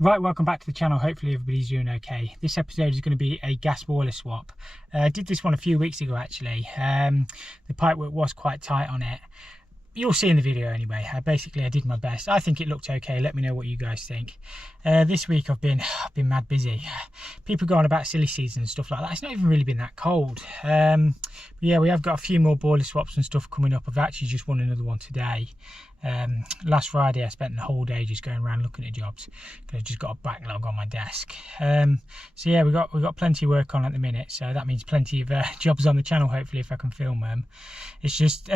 Right, welcome back to the channel. Hopefully everybody's doing okay. This episode is going to be a gas boiler swap. I did this one a few weeks ago actually. The pipework was quite tight on it. You'll see in the video anyway. I did my best. I think it looked okay. Let me know what you guys think. This week I've been mad busy. People go on about silly season and stuff like that. It's not even really been that cold. But yeah, we have got a few more boiler swaps and stuff coming up. I've actually just won another one today. Last Friday I spent the whole day just going around looking at jobs because I've just got a backlog on my desk. So yeah, we've got plenty of work on at the minute, so that means plenty of jobs on the channel, hopefully, if I can film them. It's just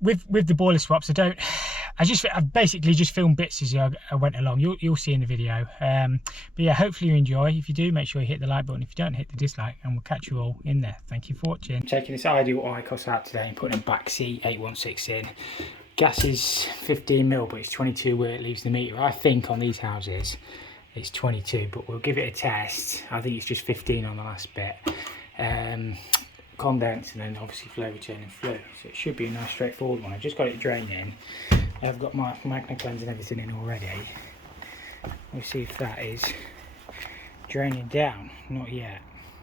with the boiler swaps, I've basically just filmed bits as I went along. You'll see in the video. But yeah, hopefully you enjoy. If you do, make sure you hit the like button. If you don't, hit the dislike, and we'll catch you all in there. Thank you for watching. I'm taking this ideal icos out today and putting a baxi 816 in. Gas is 15 mil, but it's 22 where it leaves the meter. I think on these houses it's 22, but we'll give it a test. I think it's just 15 on the last bit. Condense and then obviously flow return and flow. So it should be a nice straightforward one. I've just got it draining. I've got my magna cleanse and everything in already. We'll see if that is draining down. Not yet.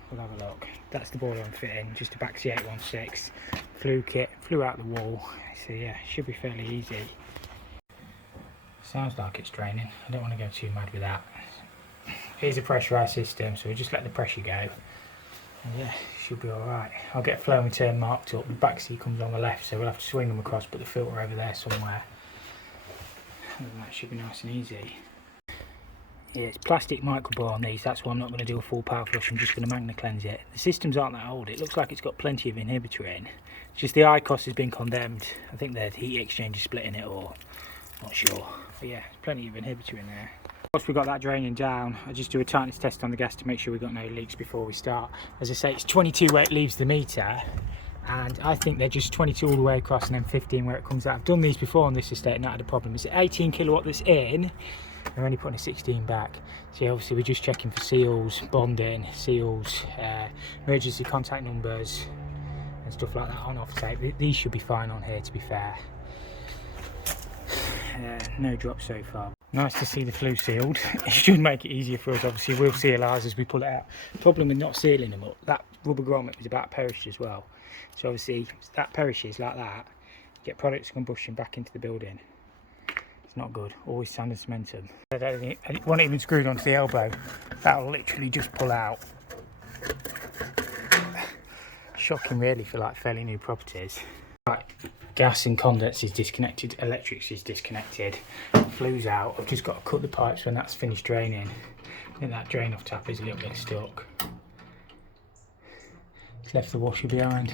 We'll have a look. That's the boiler I'm fitting, just a baxi 816. Flue kit, flew out the wall. So yeah, should be fairly easy. Sounds like it's draining. I don't want to go too mad with that. It is a pressurised system, so we just let the pressure go. And yeah, should be alright. I'll get flow and return marked up. The baxi comes on the left, so we'll have to swing them across, put the filter over there somewhere. And that should be nice and easy. Yeah, it's plastic microbore on these, that's why I'm not going to do a full power flush. I'm just going to magna cleanse it. The systems aren't that old. It looks like it's got plenty of inhibitor in. It's just the icos has been condemned. I think the heat exchange is splitting it, or not sure. But yeah, plenty of inhibitor in there. Once we've got that draining down, I just do a tightness test on the gas to make sure we've got no leaks before we start. As I say, it's 22 where it leaves the meter, and I think they're just 22 all the way across and then 15 where it comes out. I've done these before on this estate and not had a problem. It's 18 kilowatt that's in. We're only putting a 16 back. So yeah, obviously we're just checking for seals, bonding, seals, emergency contact numbers and stuff like that on off tape. These should be fine on here, to be fair. No drops so far. Nice to see the flue sealed. It should make it easier for us. Obviously we'll seal ours as we pull it out. The problem with not sealing them up, that rubber grommet was about perished as well. So obviously if that perishes like that, you get products combustion back into the building. It's not good. Always sand and cement them. It wasn't even screwed onto the elbow. That'll literally just pull out. Shocking really for like fairly new properties. Right, gas and condense is disconnected, electrics is disconnected, flue's out. I've just got to cut the pipes when that's finished draining. I think that drain off tap is a little bit stuck. It's left the washer behind.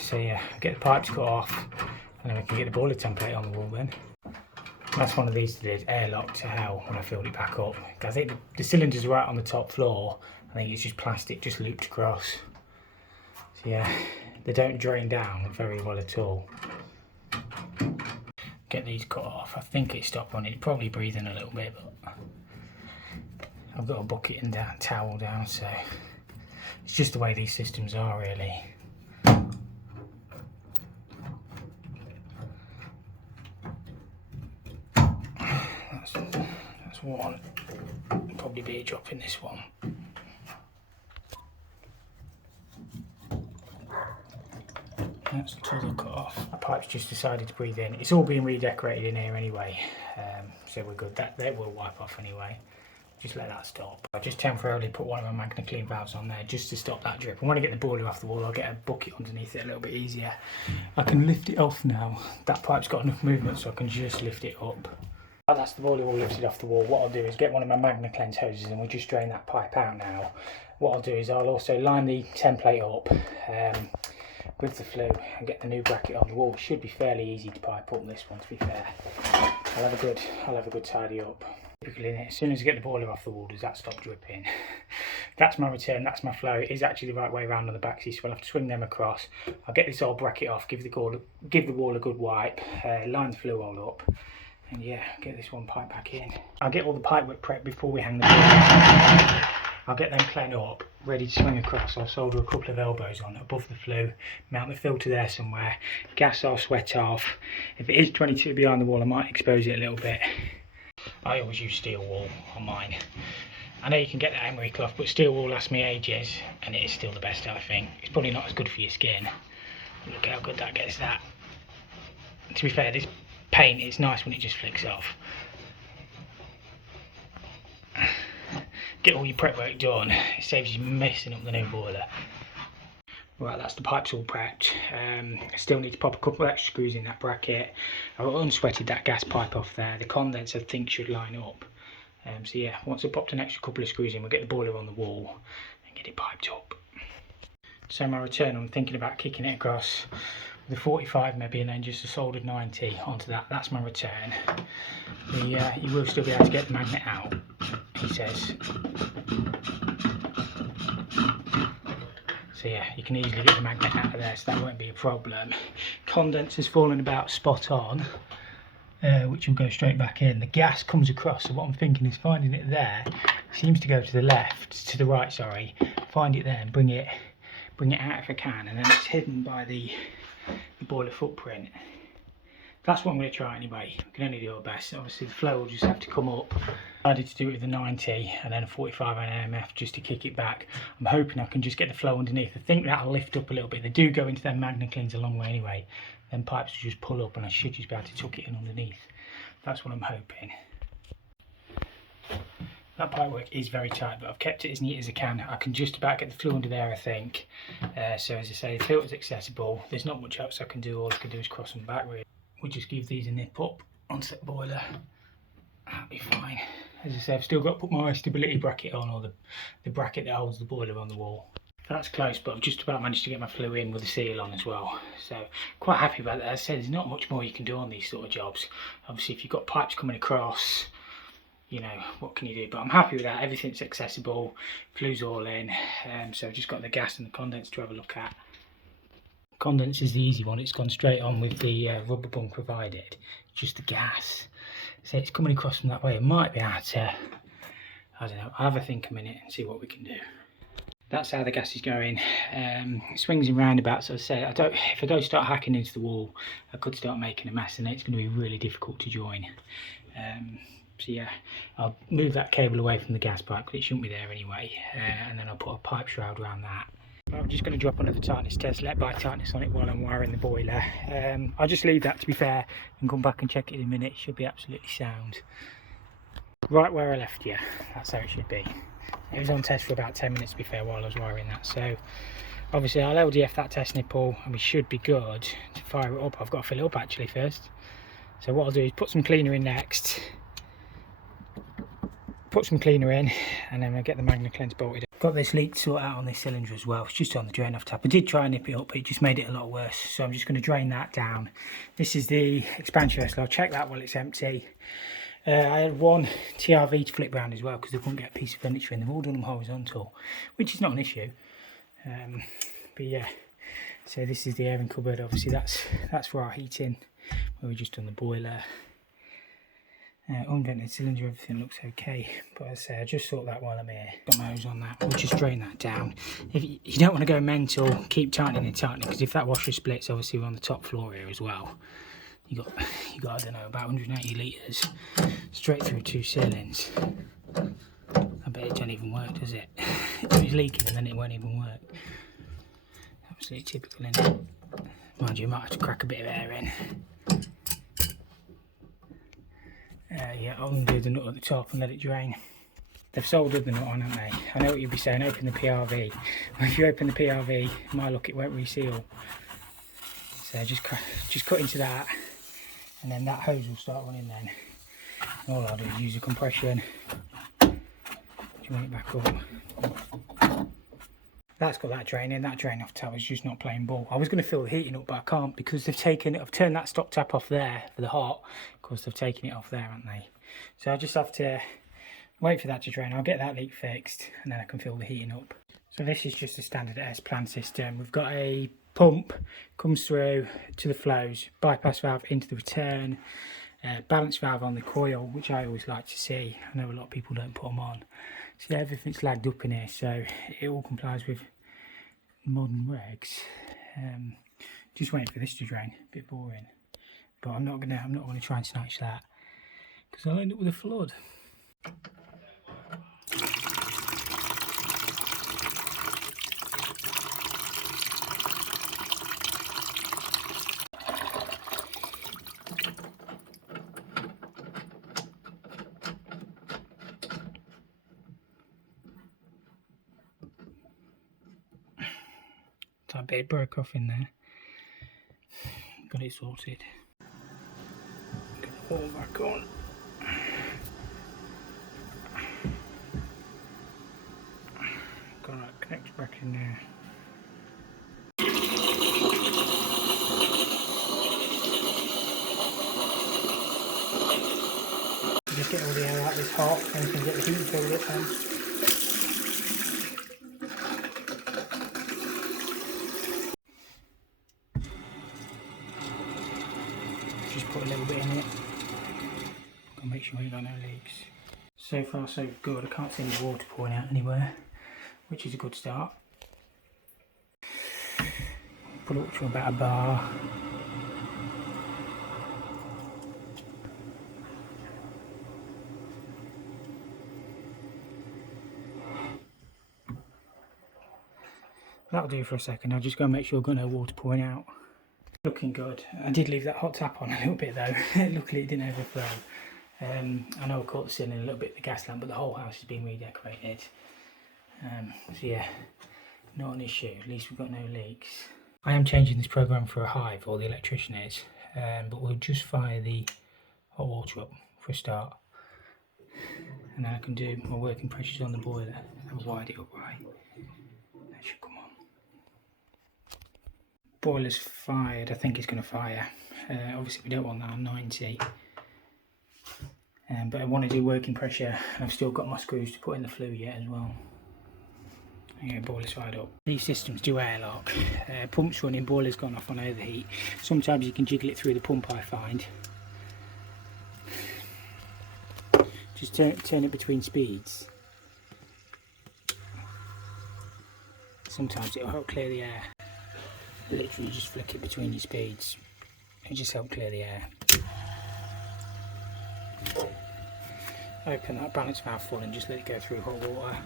So yeah, get the pipes cut off. And then we can get the boiler template on the wall then. That's one of these that did airlock to hell when I filled it back up. I think the cylinders are right on the top floor. I think it's just plastic just looped across. So yeah, they don't drain down very well at all. Get these cut off. I think it stopped running. It's probably breathing a little bit, but I've got a bucket and towel down, so it's just the way these systems are really. That's one. Probably be a drop in this one. That's the two cut off. The pipe's just decided to breathe in. It's all being redecorated in here anyway, so we're good. That will wipe off anyway. Just let that stop. I just temporarily put one of my magna clean valves on there just to stop that drip. And when I get the boiler off the wall, I'll get a bucket underneath it a little bit easier. I can lift it off now. That pipe's got enough movement so I can just lift it up. That's the boiler all lifted off the wall. What I'll do is get one of my magna cleanse hoses and we'll just drain that pipe out now. What I'll do is I'll also line the template up with the flue and get the new bracket on the wall. It should be fairly easy to pipe up this one, to be fair. I'll have a good tidy up. Typically, as soon as I get the boiler off the wall, does that stop dripping? That's my return, that's my flow. It is actually the right way around on the baxi, so I'll have to swing them across. I'll get this old bracket off, give the wall a good wipe, line the flue all up, and yeah, get this one pipe back in. I'll get all the pipework prepped before we hang the boiler. I'll get them cleaned up, ready to swing across. I'll solder a couple of elbows on above the flue, mount the filter there somewhere, gas off, sweat off. If it is 22 behind the wall, I might expose it a little bit. I always use steel wool on mine. I know you can get that emery cloth, but steel wool lasts me ages, and it is still the best, I think. It's probably not as good for your skin. Look how good that gets that. To be fair, this paint is nice when it just flicks off. Get all your prep work done, it saves you messing up the new boiler. Right, that's the pipes all prepped. I still need to pop a couple of extra screws in that bracket. I've unsweated that gas pipe off there. The condenser I think should line up. So yeah, once I've popped an extra couple of screws in, we'll get the boiler on the wall and get it piped up. So my return, I'm thinking about kicking it across with a 45 maybe, and then just a soldered 90 onto that. That's my return. You will still be able to get the magnet out, he says. So yeah, you can easily get the magnet out of there, so that won't be a problem. Condenser's falling about spot on, which will go straight back in. The gas comes across, so what I'm thinking is finding it there. It seems to go to the left, to the right, sorry. Find it there and bring it out if I can, and then it's hidden by the boiler footprint. That's what I'm going to try anyway. We can only do our best. Obviously the flow will just have to come up. I decided to do it with a 90 and then a 45 on AMF just to kick it back. I'm hoping I can just get the flow underneath. I think that'll lift up a little bit. They do go into their magnet cleans a long way anyway. Then pipes will just pull up and I should just be able to tuck it in underneath. That's what I'm hoping. That pipe work is very tight, but I've kept it as neat as I can. I can just about get the flue under there, I think. So as I say, the filter's accessible. There's not much else I can do. All I can do is cross them back really. We'll just give these a nip up onto the boiler. That'll be fine. As I say, I've still got to put my stability bracket on, or the bracket that holds the boiler on the wall. That's close, but I've just about managed to get my flue in with the seal on as well. So quite happy about that. As I said, there's not much more you can do on these sort of jobs. Obviously, if you've got pipes coming across, you know, what can you do? But I'm happy with that. Everything's accessible. Flue's all in. So I've just got the gas and the condenser to have a look at. Condenser is the easy one. It's gone straight on with the rubber bung provided. Just the gas. So it's coming across from that way. It might be able to, I don't know, I'll have a think a minute and see what we can do. That's how the gas is going. It swings in roundabouts. So I say, if I go start hacking into the wall, I could start making a mess, and it's going to be really difficult to join. So yeah, I'll move that cable away from the gas pipe because it shouldn't be there anyway, and then I'll put a pipe shroud around that. I'm just going to drop another tightness test, let by tightness on it while I'm wiring the boiler. I'll just leave that, to be fair, and come back and check it in a minute. It should be absolutely sound. Right where I left you, that's how it should be. It was on test for about 10 minutes, to be fair, while I was wiring that. So obviously I'll LDF that test nipple and we should be good to fire it up. I've got to fill it up actually first. So what I'll do is put some cleaner in next. Put some cleaner in, and then I'll get the magnet cleanse bolted. Got this leak to sort out on this cylinder as well. It's just on the drain off tap. I did try and nip it up, but it just made it a lot worse. So I'm just going to drain that down. This is the expansion vessel. I'll check that while it's empty. I had one TRV to flip round as well because they couldn't get a piece of furniture in. They've all done them horizontal, which is not an issue. But yeah, so this is the airing cupboard. Obviously that's for our heating, where we've just done the boiler. Unvented cylinder, everything looks okay, but as I say, I just sort that while I'm here. Got my hose on that. We'll just drain that down. If you don't want to go mental, keep tightening and tightening, because if that washer splits, obviously we're on the top floor here as well. You got I don't know, about 180 litres straight through 2 ceilings. I bet it don't even work, does it? It's leaking and then it won't even work. Absolutely typical, isn't it? Mind you, I might have to crack a bit of air in. Yeah, I'll undo the nut at the top and let it drain. They've soldered the nut on, haven't they? I know what you'll be saying, open the PRV. Well, if you open the PRV, my luck, it won't reseal. So just cut into that, and then that hose will start running then. And all I'll do is use a compression, join it back up. That's got that drain in. That drain off tap is just not playing ball. I was going to fill the heating up, but I can't because they've taken it. I've turned that stop tap off there for the hot. Of course, they've taken it off there, haven't they? So I just have to wait for that to drain. I'll get that leak fixed, and then I can fill the heating up. So this is just a standard S-plan system. We've got a pump comes through to the flows, bypass valve into the return. balance valve on the coil, which I always like to see. I know a lot of people don't put them on. So yeah, everything's lagged up in here, so it all complies with modern regs. Just waiting for this to drain. A bit boring, but I'm not gonna try and snatch that because I'll end up with a flood. That bit broke off in there. Got it sorted. Get the wall back on. Got that connected back in there. Just get all the air out this hot and we can get the heat filled up then. Just put a little bit in it. Gotta make sure you got no leaks. So far so good. I can't see any water pouring out anywhere, which is a good start. Put it up to about a bar. That'll do for a second. I'll just go and make sure I've got no water pouring out. Looking good. I did leave that hot tap on a little bit though. Luckily it didn't overflow. I know I caught the ceiling a little bit with the gas lamp, but the whole house has been redecorated. So yeah, not an issue. At least we've got no leaks. I am changing this program for a hive, or the electrician is, but we'll just fire the hot water up for a start. And then I can do my working pressures on the boiler and wide it up right. That should come on. Boiler's fired. I think it's going to fire. Obviously we don't want that on 90. But I want to do working pressure, and I've still got my screws to put in the flue yet as well. Yeah, boiler's fired up. These systems do airlock. Pump's running, boiler's gone off on overheat. Sometimes you can jiggle it through the pump, I find. Just turn it between speeds. Sometimes it'll help clear the air. Literally just flick it between your speeds. It'll just help clear the air. Open that balance valve full and just let it go through hot water.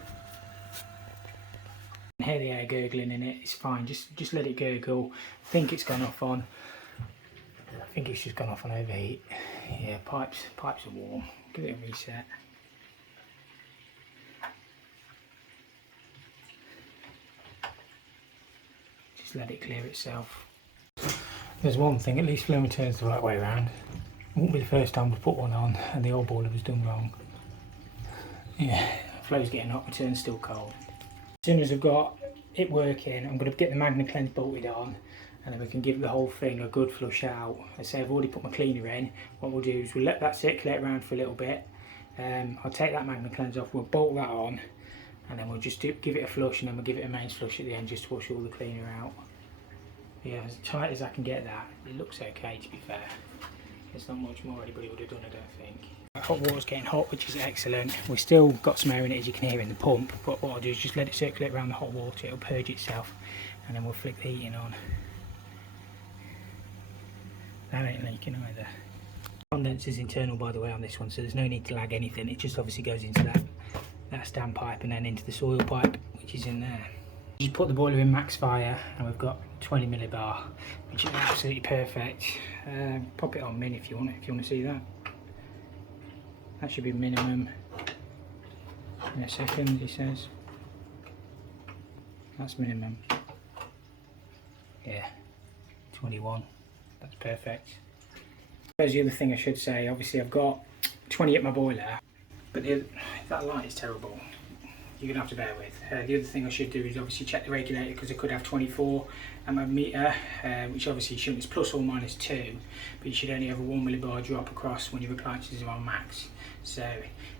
Hear the air gurgling in it, it's fine, just let it gurgle. I think it's gone off on, I think it's just gone off on overheat. Yeah, pipes are warm. Give it a reset. Just let it clear itself. There's one thing, at least flow turns the right way around. It won't be the first time we put one on and the old boiler was done wrong. Yeah, flow's getting hot, return's still cold. As soon as I've got it working, I'm going to get the Magna Cleanse bolted on, and then we can give the whole thing a good flush out. I say I've already put my cleaner in. What we'll do is we'll let that circulate around for a little bit. I'll take that Magna Cleanse off, we'll bolt that on, and then we'll just give it a flush, and then we'll give it a mains flush at the end just to wash all the cleaner out. Yeah, as tight as I can get that. It looks okay, to be fair. There's not much more anybody would have done, I don't think. Hot water's getting hot, which is excellent. We've still got some air in it, as you can hear in the pump, but what I'll do is just let it circulate around the hot water, it'll purge itself, and then we'll flick the heating on. That ain't leaking either. Condenser's internal, by the way, on this one, so there's no need to lag anything. It just obviously goes into that stand pipe and then into the soil pipe, which is in there. Just put the boiler in max fire, and we've got 20 millibar, which is absolutely perfect. Pop it on min if you want to see that. That should be minimum in a second, he says. That's minimum. Yeah, 21. That's perfect. There's the other thing I should say. Obviously I've got 20 at my boiler, but that light is terrible. You're going to have to bear with. The other thing I should do is obviously check the regulator, because I could have 24 at my meter, which obviously shouldn't. It's plus or minus 2, but you should only have a 1 millibar drop across when your appliances are on max. So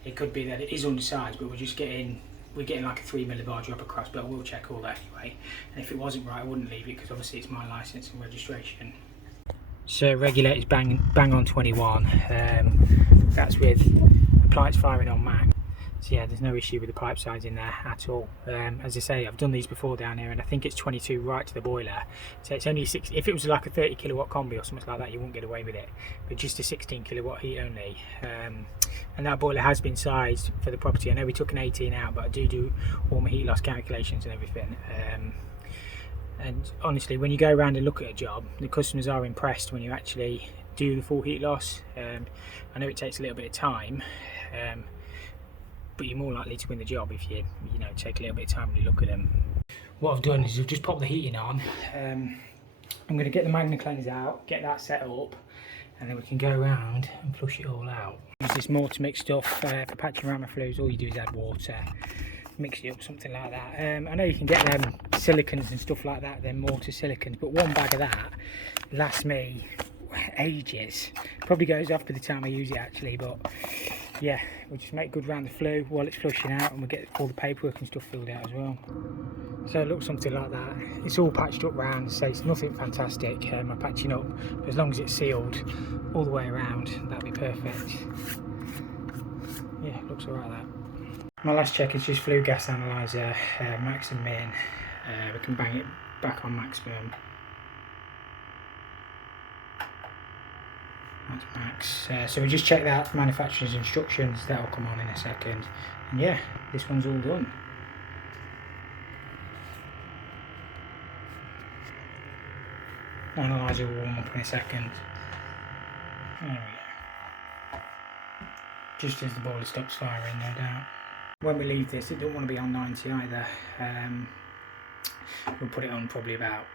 it could be that it is undersized, but we're getting like a 3 millibar drop across, but I will check all that anyway. And if it wasn't right, I wouldn't leave it, because obviously it's my license and registration. So regulator's bang on 21. That's with appliance firing on max. So yeah, there's no issue with the pipe size in there at all. As I say, I've done these before down here, and I think it's 22 right to the boiler. So it's only 6. If it was like a 30 kilowatt combi or something like that, you wouldn't get away with it. But just a 16 kilowatt heat only. And that boiler has been sized for the property. I know we took an 18 out, but I do all my heat loss calculations and everything. And honestly, when you go around and look at a job, the customers are impressed when you actually do the full heat loss. I know it takes a little bit of time, but you're more likely to win the job if you take a little bit of time when you look at them. What I've done is I've just popped the heating on. I'm going to get the Magna cleanser out, get that set up, and then we can go around and flush it all out. Use this mortar mix stuff for patching around my flues. All you do is add water, mix it up, something like that. I know you can get them silicons and stuff like that, they're mortar silicons, but one bag of that lasts me ages. Probably goes off by the time I use it actually, but yeah, we'll just make good round the flue while it's flushing out, and we'll get all the paperwork and stuff filled out as well. So it looks something like that. It's all patched up round, so it's nothing fantastic. I'm patching up, but as long as it's sealed all the way around, that'll be perfect. Yeah, it looks alright that. My last check is just flue gas analyzer, max and min. We can bang it back on maximum. That's max. So we just check that manufacturer's instructions, that'll come on in a second. And yeah, this one's all done. Analyzer will warm up in a second. There we go. Just as the boiler stops firing, no doubt. When we leave this, it don't want to be on 90 either. We'll put it on probably about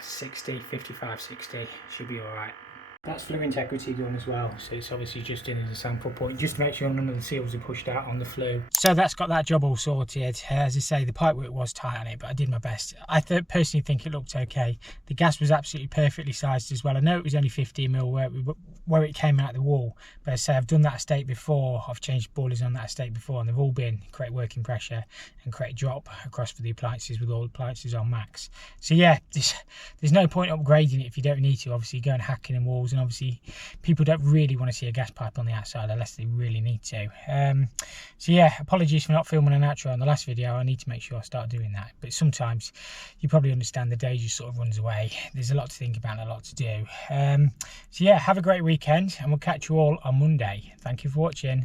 60, 55, 60, should be alright. That's flue integrity done as well, so it's obviously just in as a sample point, just to make sure none of the seals are pushed out on the flue. So that's got that job all sorted. As I say, the pipework was tight on it, but I did my best. I personally think it looked okay. The gas was absolutely perfectly sized as well. I know it was only 15mm where it came out the wall, but as I say, I've done that estate before. I've changed boilers on that estate before, and they've all been correct working pressure and correct drop across for the appliances, with all appliances on max. So yeah, there's no point upgrading it if you don't need to. Obviously, go and hacking in walls, and obviously people don't really want to see a gas pipe on the outside unless they really need to. So yeah, apologies for not filming an outro on the last video. I need to make sure I start doing that, but sometimes you probably understand the day just sort of runs away. There's a lot to think about and a lot to do. So yeah, have a great weekend, and we'll catch you all on Monday. Thank you for watching.